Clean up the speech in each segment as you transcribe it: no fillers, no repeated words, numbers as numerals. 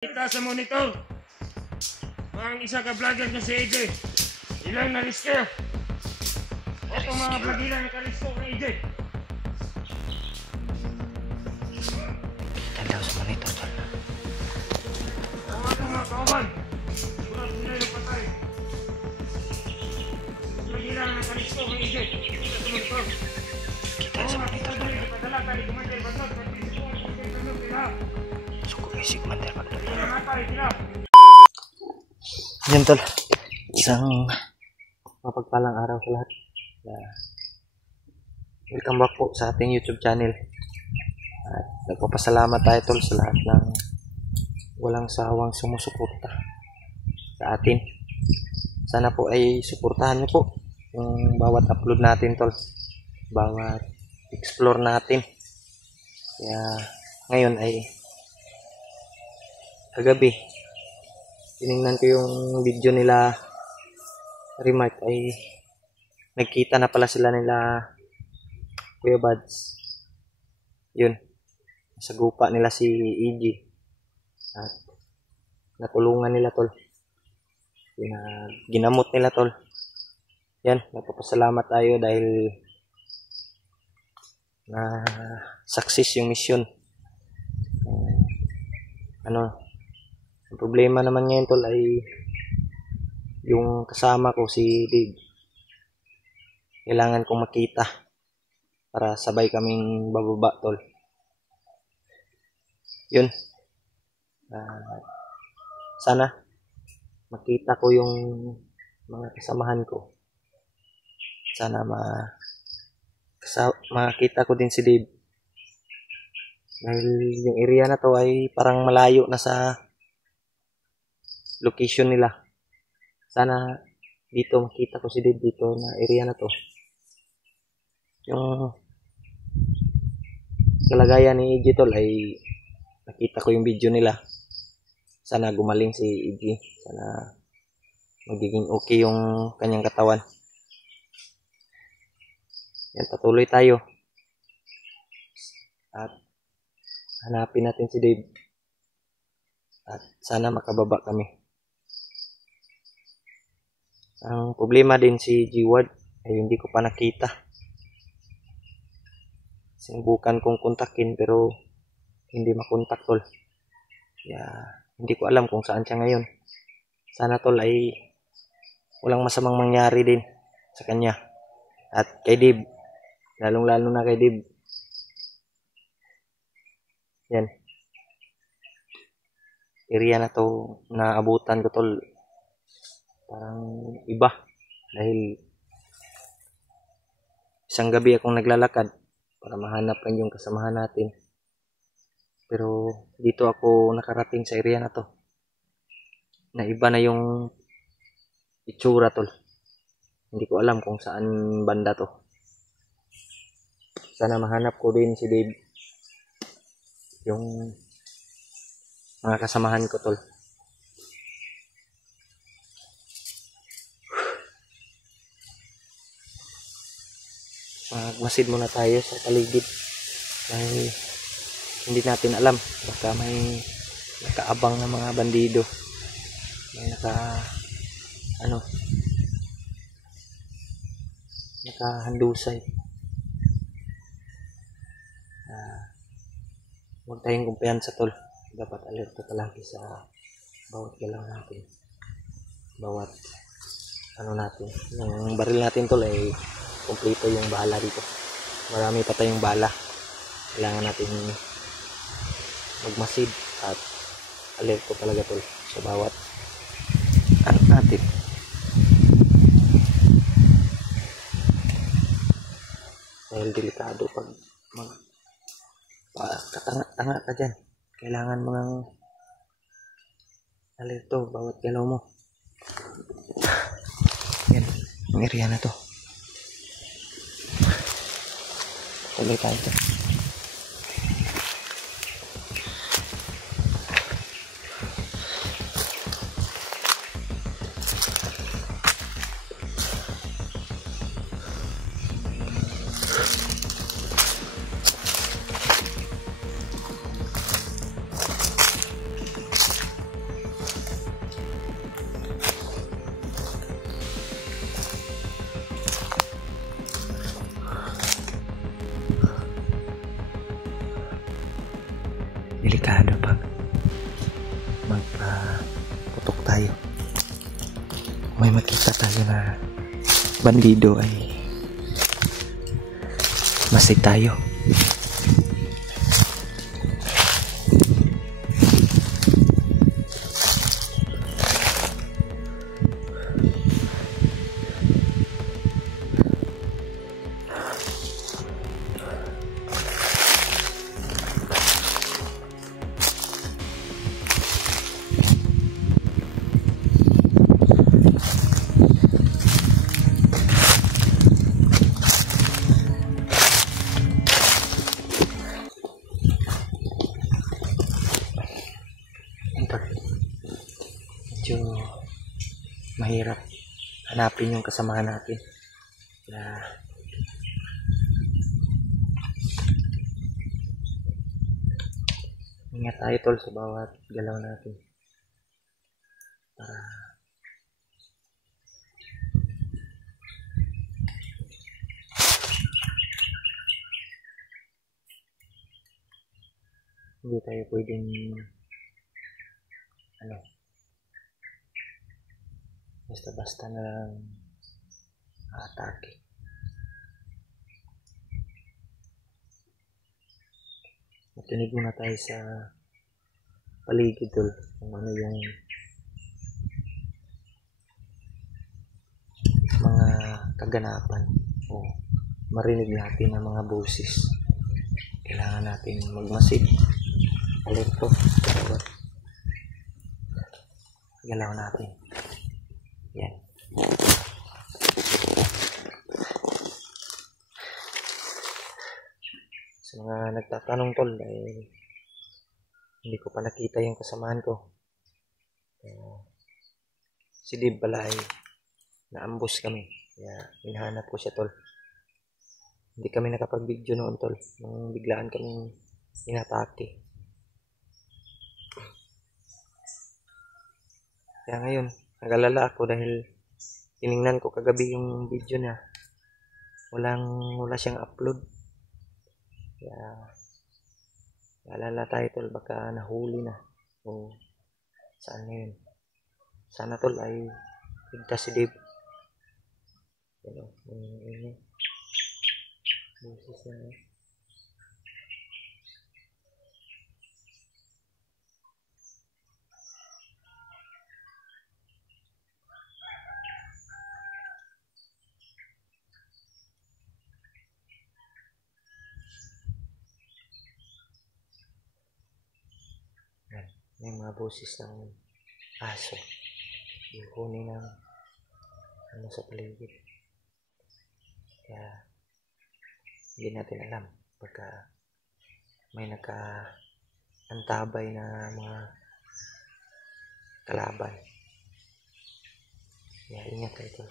Kita sa monitor ang isa ka vlogger na si AJ. Ilang na-risk ka? Ito mga vlogger na ka-risk ko kay AJ. Kita daw sa monitor tol. Mga kawan, surat nila yung patay. Vlogger na ka-risk ko kay AJ. Kita sa monitor. Kita sa monitor tol. Padala tayo kumandir batot. Suko isip mandar pag tol. Matay sila. Yan tol. Isang mapagpalang araw sa lahat. Welcome back po sa ating YouTube channel. At nagpapasalamat tayo tol sa lahat ng walang sawang sumusuporta sa atin. Sana po ay suportahan niyo po yung bawat upload natin tol. Bawat explore natin. Kaya ngayon ay kagabi tinignan ko yung video nila Remark ay nagkita na pala sila nila Kuya Buds. Yun, sa gupa nila si EG at natulungan nila tol, ginamot nila tol. Yan, nagpapasalamat tayo dahil na success yung mission. Ang problema naman ngayon tol ay yung kasama ko si Dave. Kailangan kong makita para sabay kaming bababa tol. Yun. Sana makita ko yung mga kasamahan ko. Sana makita ko din si Dave. Dahil yung area na to ay parang malayo na sa location nila. Sana dito makita ko si Dave dito na area na to. Yung kalagayan ni EG tol ay nakita ko yung video nila. Sana gumaling si EG. Sana magiging okay yung kanyang katawan. Yan, patuloy tayo. At hanapin natin si Dave. At sana makababa kami. Ang problema din si G-Ward ay hindi ko pa nakita. Sinubukan kong kontakin pero hindi makontak tol. Kaya hindi ko alam kung saan siya ngayon. Sana tol ay walang masamang mangyari din sa kanya. At kay Dave, lalong-lalo na kay Dave. Yan. Area na to na abutan ko tol. Parang iba. Dahil isang gabi akong naglalakad para mahanap lang yung kasamahan natin. Pero dito ako nakarating sa area na to. Na iba na yung itsura tol. Hindi ko alam kung saan banda to. Sana mahanap ko din si Dave. Yung mga kasamahan ko tol. Magmasid muna tayo sa paligid dahil hindi natin alam, baka may nakaabang na mga bandido, may nakahandusay. Huwag tayong kumpiyansa tol, dapat alerto palagi sa bawat galaw natin, bawat natin. Yung baril natin tol ay kompleto yung bala dito. Marami pa tayong bala. Kailangan natin magmasid at alerto talaga tol sa bawat natin. Dahil delikado pag katanga ka dyan. Kailangan mga alerto bawat galaw mo. Yan, ang area na to. Tuloy tayo ito. magpaputok tayo. May makita tayo na bandido ay masid tayo. Medyo mahirap hanapin yung kasamahan natin. Kaya ingat tayo tol sa bawat galaw natin para hindi tayo pwedeng basta-basta na lang atake. Matinig muna tayo sa paligid tol kung ano yung mga kaganapan o marinig natin ang mga boses. Kailangan natin magmasid, alerto sa bawat galaw natin. Yan. Sa mga nagtatanong tol, hindi ko pa nakita yung kasamaan ko. Si Dib pala ay naambus kami. Kaya hinahanap ko siya tol. Hindi kami nakapag-video noon tol. Nung biglaan kaming inatake. Kaya ngayon, nag-alala ako dahil tiningnan ko kagabi yung video niya. Wala siyang upload. Kaya naalala tayo tol, baka nahuli na. O saan na yun? Sana tol ay ligtas si Dave. Boses na yun. May mga boses ng aso. Yung kunin ng sa paligid. Kaya hindi natin alam pagka may naka-antabay na mga kalaban. Kaya ingat kayo tol.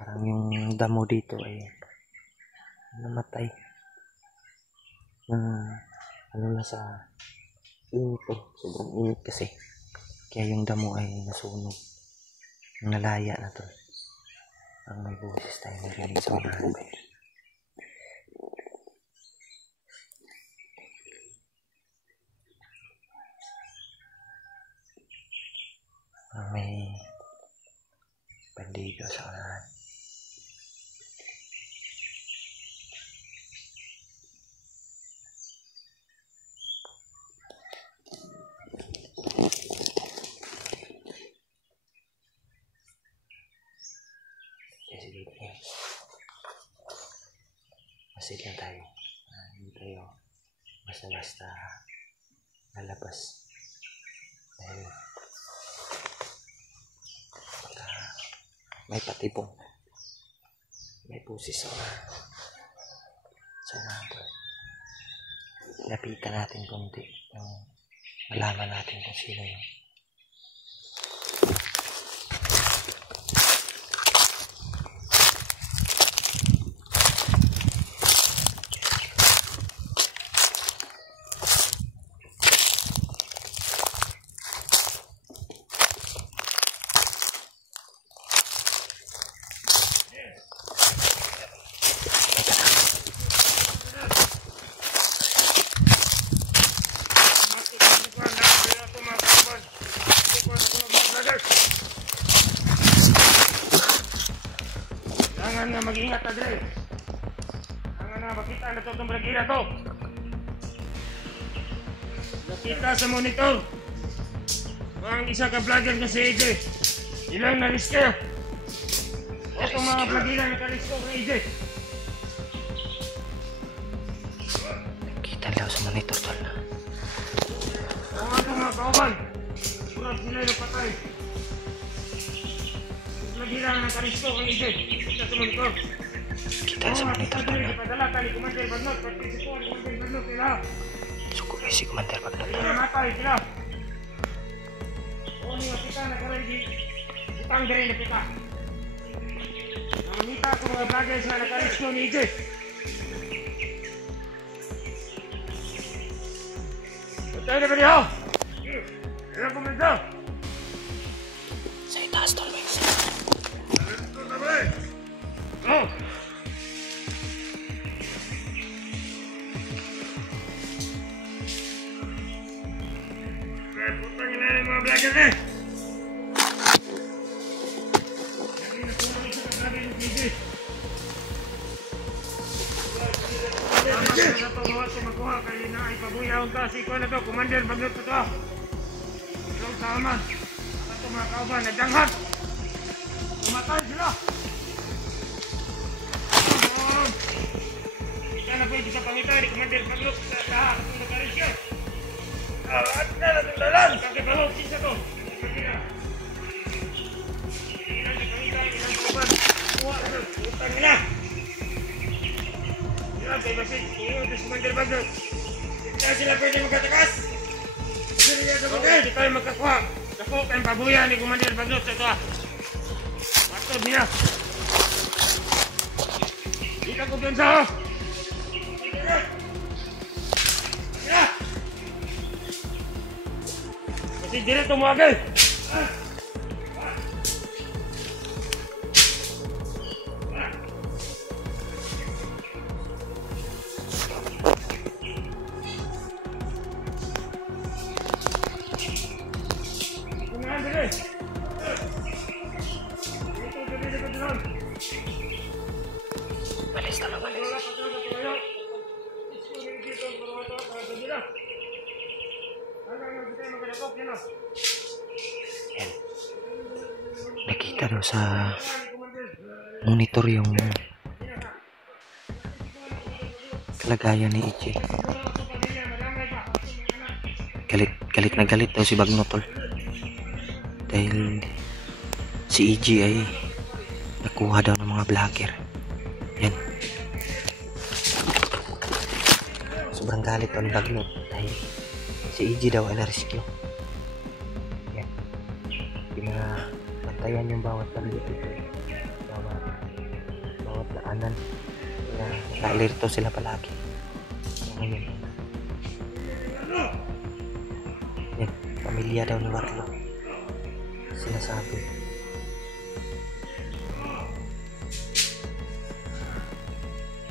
Parang yung damo dito ay namatay. Na sa init sobrang init kasi. Kaya yung damo ay nasunog. Nalaya na to. Ang may boses tayo narinig sa unahan. May bandido sa unahan. Masid lang tayo. Hindi tayo basta-basta lalabas. Dahil may patibong, may pusis sa natin. Lapitan natin konti yung malaman natin kung sino yun. Kailangan na mag-ingat na dre. Kailangan na makita na ito itong bragina to. Nakita sa monitor. Ang isa ka vlogger na si AJ. Ilang na-riske. Itong mga bragina na ka-riske ng AJ. Kita daw sa monitor tol na. Ang ating mga kauban. Surang sila yung patay. Bragina na ka-riske ng AJ. Kita sa monitor. Kita sa monitor tol na. Padala ka ni Commander Bagnot. Pati si Commander Bagnot sila. Sukupi si Commander Bagnot. Sila matay sila. O niyo kita na karoon di utang gari na kita. Namita ko mga vloggers na nakarisyo ni AJ. Patay na ba niyo? Ilang komento? Sa itaas tol may isa. Ito na ba eh? Oh! Kaya putang ina yung mga vlogger eh! Lagi na tulong isa ka vlogger yung AJ. Tama ka na ito mga sumakuha kayo na ipabuyaw ka si ko na ito, Commander Bagnot na ito. Ikaw tama. Ito mga kauban, nagdanghat. Tumatay sila. Ika na po yung isa pangita ni Commander Bagnot sa lahat ng nakarisyo. At na natin dalan. Kakipalot, sisa to. Ilan na pangita, ilang kauban. Kuha na ito, utang nila. Kay Basit, iyon si Commander Bagnot. Kaya sila pwede magkatakas. Hindi tayo magkakuha. Ako kayong pabuya ni Commander Bagnot sa ito. Matod niya. Hindi ka kumpiyansa ho. Kasi direkto mo agay. Malis tol, malis. Yan. Nakita daw sa monitor yung kalagayan ni AJ. Galit na galit daw si Bagnot tol. Dahil si AJ ay nakuha daw ng mga vlogger. Yan. Sobrang galit daw ni Bagnot dahil si AJ daw ay na-rescue. Yan. Pinabantayan yung bawat tabi dito. Bawat daanan. Naka-alerto sila palagi. So, ngayon. Yan. Pamilya daw ni Warlo. Sinasabi.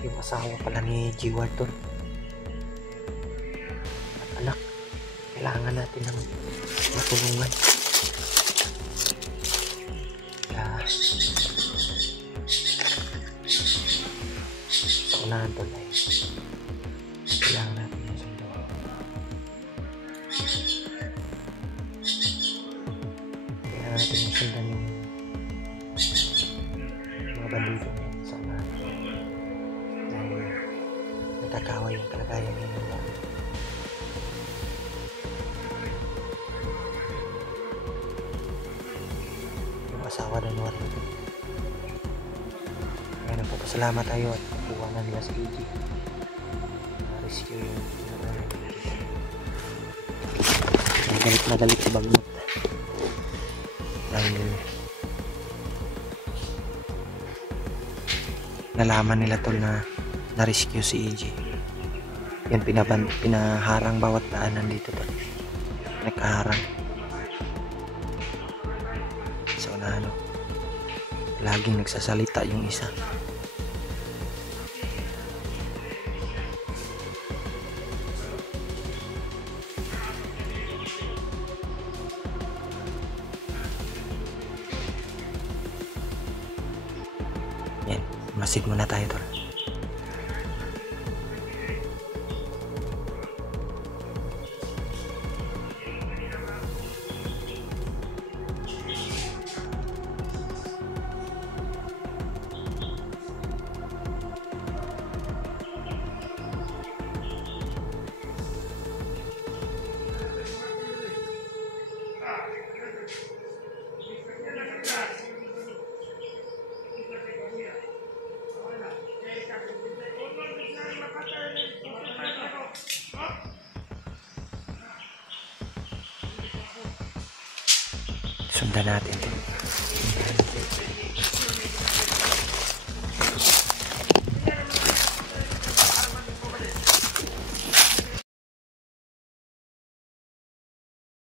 Yung asawa pala ni G. Wharton at anak, kailangan natin ng matulungan. Kaya sa unahan to ay kailangan natin ng sundo. Kailangan natin ng sundan yung mga bandito sa unahan. Nagkakawa yung kalagayan niya ng asawa ng Warren. Kaya nagpapasalamat tayo at nakuha na nila si AJ. Na-rescue yung nagalit si Bagnot dahil nalaman nila tol na na-rescue si AJ. Yan pinaharang bawat daanan dito tol. Nagkaharang. So na ano, laging nagsasalita yung isa. Yan, masid muna tayo tol. Sundan natin.